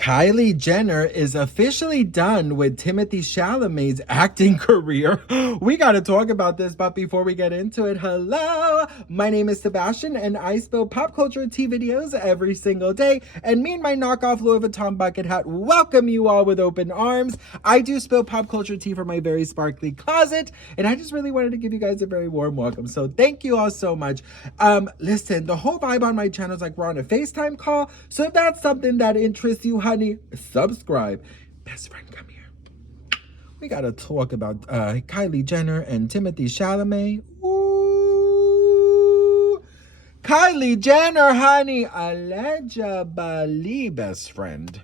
Kylie Jenner is officially done with Timothée Chalamet's acting career. We got to talk about this, but before we get into it, hello, my name is Sebastian, and I spill pop culture tea videos every single day, and me and my knockoff Louis Vuitton bucket hat welcome you all with open arms. I do spill pop culture tea from my very sparkly closet, and I just really wanted to give you guys a very warm welcome, so thank you all so much. Listen, the whole vibe on my channel is like we're on a FaceTime call, so if that's something that interests you, honey, subscribe. Best friend, come here. We gotta talk about Kylie Jenner and Timothée Chalamet. Ooh, Kylie Jenner, honey, allegedly best friend.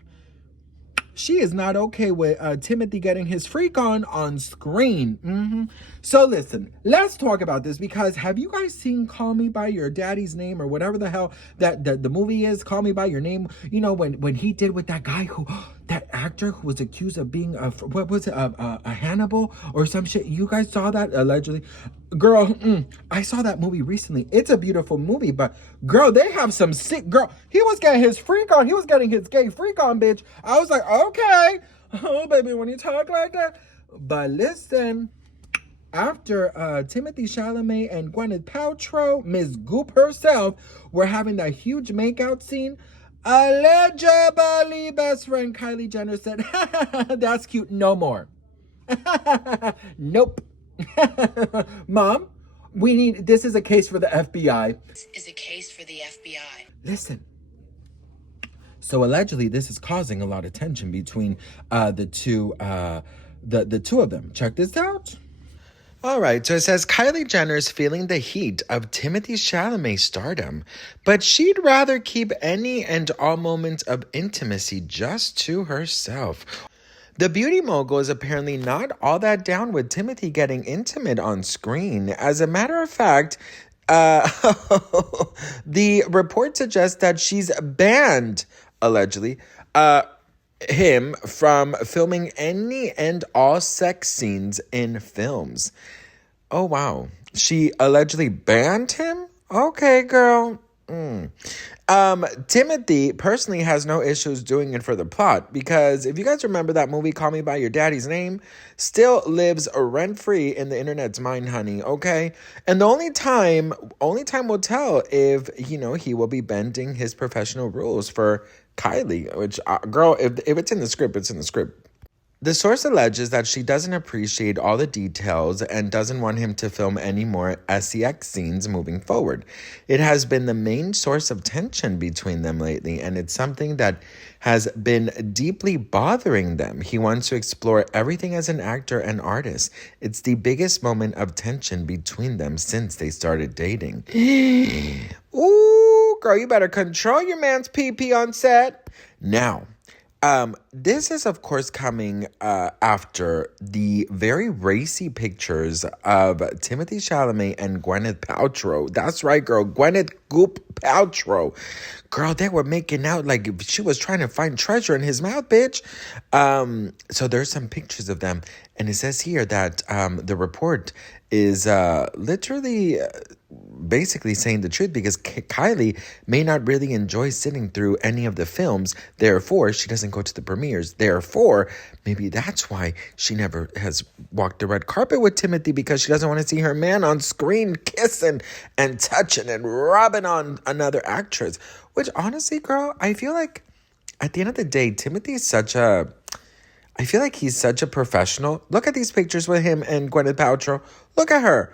She is not okay with Timothée getting his freak on screen. So listen, let's talk about this, because have you guys seen Call Me By Your Daddy's Name, or whatever the hell that the movie is, Call Me By Your Name? You know, when he did with that guy who, that actor who was accused of being what was it, a Hannibal or some shit. You guys saw that, allegedly? Girl, I saw that movie recently. It's a beautiful movie, but girl, they have some sick, girl, he was getting his freak on. He was getting his gay freak on, bitch. I was like, okay, oh baby, when you talk like that. But listen, after Timothée Chalamet and Gwyneth Paltrow, Miss Goop herself, were having that huge makeout scene, allegedly best friend Kylie Jenner said, that's cute, no more. Nope. Mom, this is a case for the FBI. This is a case for the FBI. Listen. So allegedly, this is causing a lot of tension between the two of them. Check this out. All right, so it says Kylie Jenner's feeling the heat of Timothée Chalamet's stardom, but she'd rather keep any and all moments of intimacy just to herself. The beauty mogul is apparently not all that down with Timothée getting intimate on screen. As a matter of fact, the report suggests that she's banned, allegedly, him from filming any and all sex scenes in films. Oh, wow. She allegedly banned him? Okay, girl. Timothée personally has no issues doing it for the plot, because if you guys remember, that movie Call Me By Your Daddy's Name still lives rent-free in the internet's mind, honey, okay? And the only time will tell if, you know, he will be bending his professional rules for Kylie, which, girl, if it's in the script, it's in the script. The source alleges that she doesn't appreciate all the details and doesn't want him to film any more sex scenes moving forward. It has been the main source of tension between them lately, and it's something that has been deeply bothering them. He wants to explore everything as an actor and artist. It's the biggest moment of tension between them since they started dating. Ooh, girl, you better control your man's pee-pee on set. Now, this is, of course, coming after the very racy pictures of Timothée Chalamet and Gwyneth Paltrow. That's right, girl. Gwyneth Goop Paltrow. Girl, they were making out like she was trying to find treasure in his mouth, bitch. So there's some pictures of them. And it says here that the report is literally basically saying the truth, because Kylie may not really enjoy sitting through any of the films. Therefore, she doesn't go to the premieres. Therefore, maybe that's why she never has walked the red carpet with Timothée, because she doesn't want to see her man on screen kissing and touching and rubbing on another actress. Which, honestly, girl, I feel like at the end of the day, Timothée is I feel like he's such a professional. Look at these pictures with him and Gwyneth Paltrow. Look at her.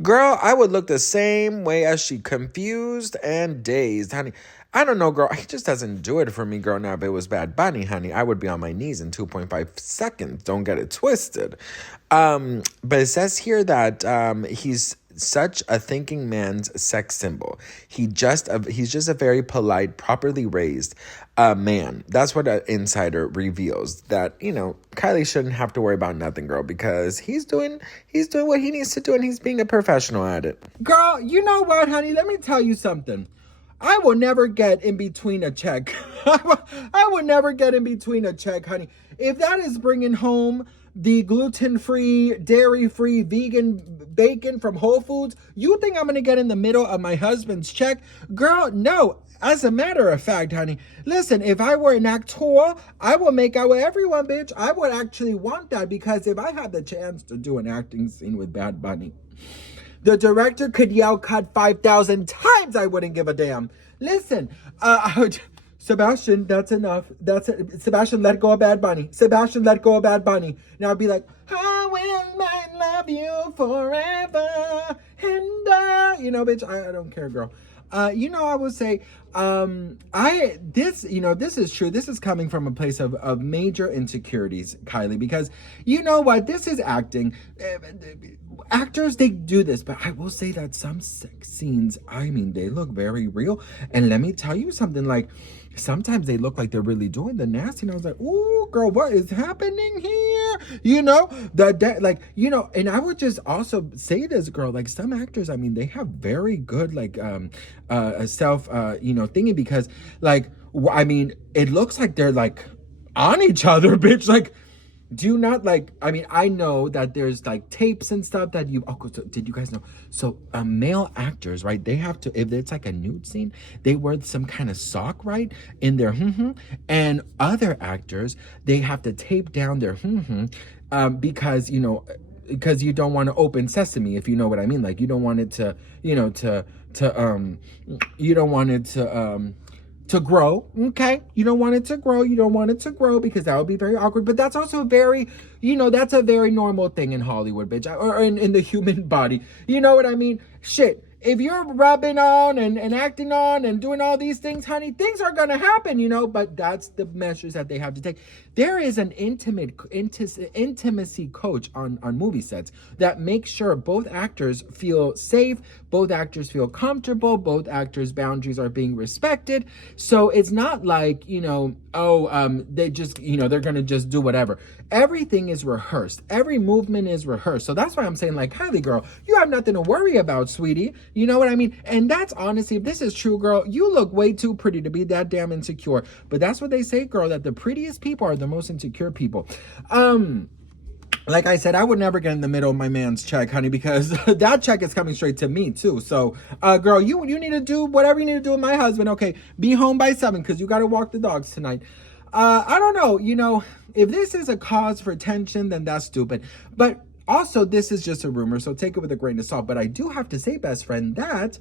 Girl, I would look the same way as she, confused and dazed, honey. I don't know, girl. He just doesn't do it for me, girl. Now, if it was Bad Bunny, honey, I would be on my knees in 2.5 seconds. Don't get it twisted. But it says here that he's such a thinking man's sex symbol. He's just a very polite, properly raised man. That's what an insider reveals. That, you know, Kylie shouldn't have to worry about nothing, girl, because he's doing what he needs to do, and he's being a professional at it. Girl, you know what, honey? Let me tell you something. I will never get in between a check. I will never get in between a check, honey. If that is bringing home the gluten-free, dairy-free, vegan bacon from Whole Foods, you think I'm going to get in the middle of my husband's check? Girl, no. As a matter of fact, honey, listen, if I were an actor, I would make out with everyone, bitch. I would actually want that, because if I had the chance to do an acting scene with Bad Bunny, the director could yell cut 5,000 times. I wouldn't give a damn. Listen, Sebastian, that's enough. That's it. Sebastian, let go of Bad Bunny. Sebastian, let go of Bad Bunny. Now I'd be like, I will not love you forever. And, bitch, I don't care, girl. I would say, this is true. This is coming from a place of major insecurities, Kylie, because you know what? This is acting. Actors, they do this, but I will say that some sex scenes, I mean, they look very real. And let me tell you something, like, sometimes they look like they're really doing the nasty. And I was like, ooh, girl, what is happening here? And I would just also say this, girl, like some actors, I mean, they have very good, like, thingy, because, like, I mean, it looks like they're, like, on each other, bitch. Like, do not, like, I mean, I know that there's like tapes and stuff that so did you guys know? So male actors, right, they have to, if it's like a nude scene, they wear some kind of sock, right, in their and other actors, they have to tape down their because you don't want to open sesame, if you know what I mean. Like, you don't want it to, you don't want it to grow, okay? You don't want it to grow. You don't want it to grow, because that would be very awkward. But that's also very, that's a very normal thing in Hollywood, bitch, or in the human body. You know what I mean? Shit. If you're rubbing on and acting on and doing all these things, honey, things are going to happen, but that's the measures that they have to take. There is an intimacy coach on movie sets that makes sure both actors feel safe, both actors feel comfortable, both actors' boundaries are being respected. So it's not like, they just, they're going to just do whatever. Everything is rehearsed. Every movement is rehearsed. So that's why I'm saying, like, Kylie, girl, you have nothing to worry about, sweetie. You know what I mean? And that's honestly, if this is true, girl, you look way too pretty to be that damn insecure. But that's what they say, girl, that the prettiest people are the most insecure people. Like I said, I would never get in the middle of my man's check, honey, because that check is coming straight to me too. So, girl, you need to do whatever you need to do with my husband. Okay, be home by 7, because you got to walk the dogs tonight. I don't know, if this is a cause for tension, then that's stupid. But also, this is just a rumor, so take it with a grain of salt. But I do have to say, best friend, that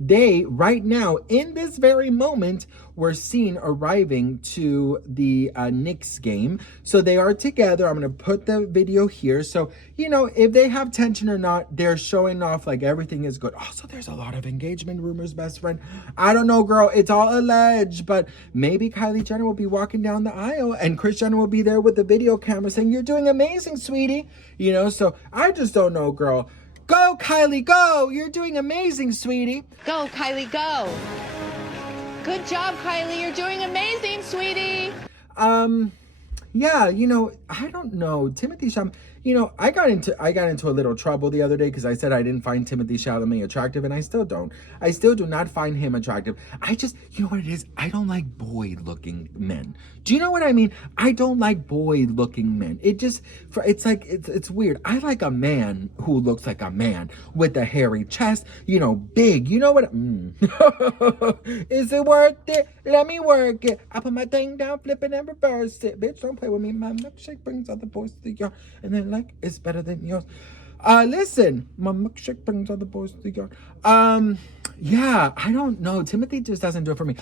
they, right now, in this very moment, were seen arriving to the Knicks game. So they are together. I'm going to put the video here. So, if they have tension or not, they're showing off like everything is good. Also, there's a lot of engagement rumors, best friend. I don't know, girl. It's all alleged, but maybe Kylie Jenner will be walking down the aisle and Kris Jenner will be there with the video camera saying, "You're doing amazing, sweetie." So I just don't know, girl. Go, Kylie, go! You're doing amazing, sweetie. Go, Kylie, go. Good job, Kylie. You're doing amazing, sweetie. Yeah, I don't know. Timothée Chalamet, I got into a little trouble the other day because I said I didn't find Timothée Chalamet attractive, and I still don't. I still do not find him attractive. I just, you know what it is? I don't like boy-looking men. Do you know what I mean? I don't like boy-looking men. It's like, it's weird. I like a man who looks like a man with a hairy chest, big. You know what? Is it worth it? Let me work it. I put my thing down, flip it, and reverse it. Bitch, don't play with me. My milkshake brings other boys to the yard, and then like it's better than yours. Listen, my milkshake brings other boys to the yard. Yeah, I don't know. Timothée just doesn't do it for me,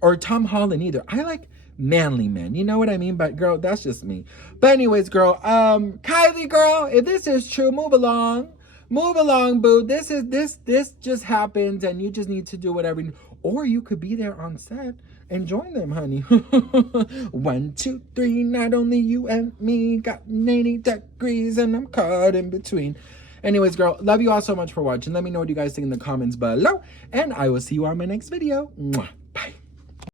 or Tom Holland either. I like manly men, you know what I mean? But girl, that's just me. But anyways, girl, Kylie, girl, if this is true, move along, boo. This just happened, and you just need to do whatever. Or you could be there on set and join them, honey. 1, 2, 3, not only you and me, got 80 degrees and I'm caught in between. Anyways, girl, love you all so much for watching. Let me know what you guys think in the comments below, and I will see you on my next video. Mwah.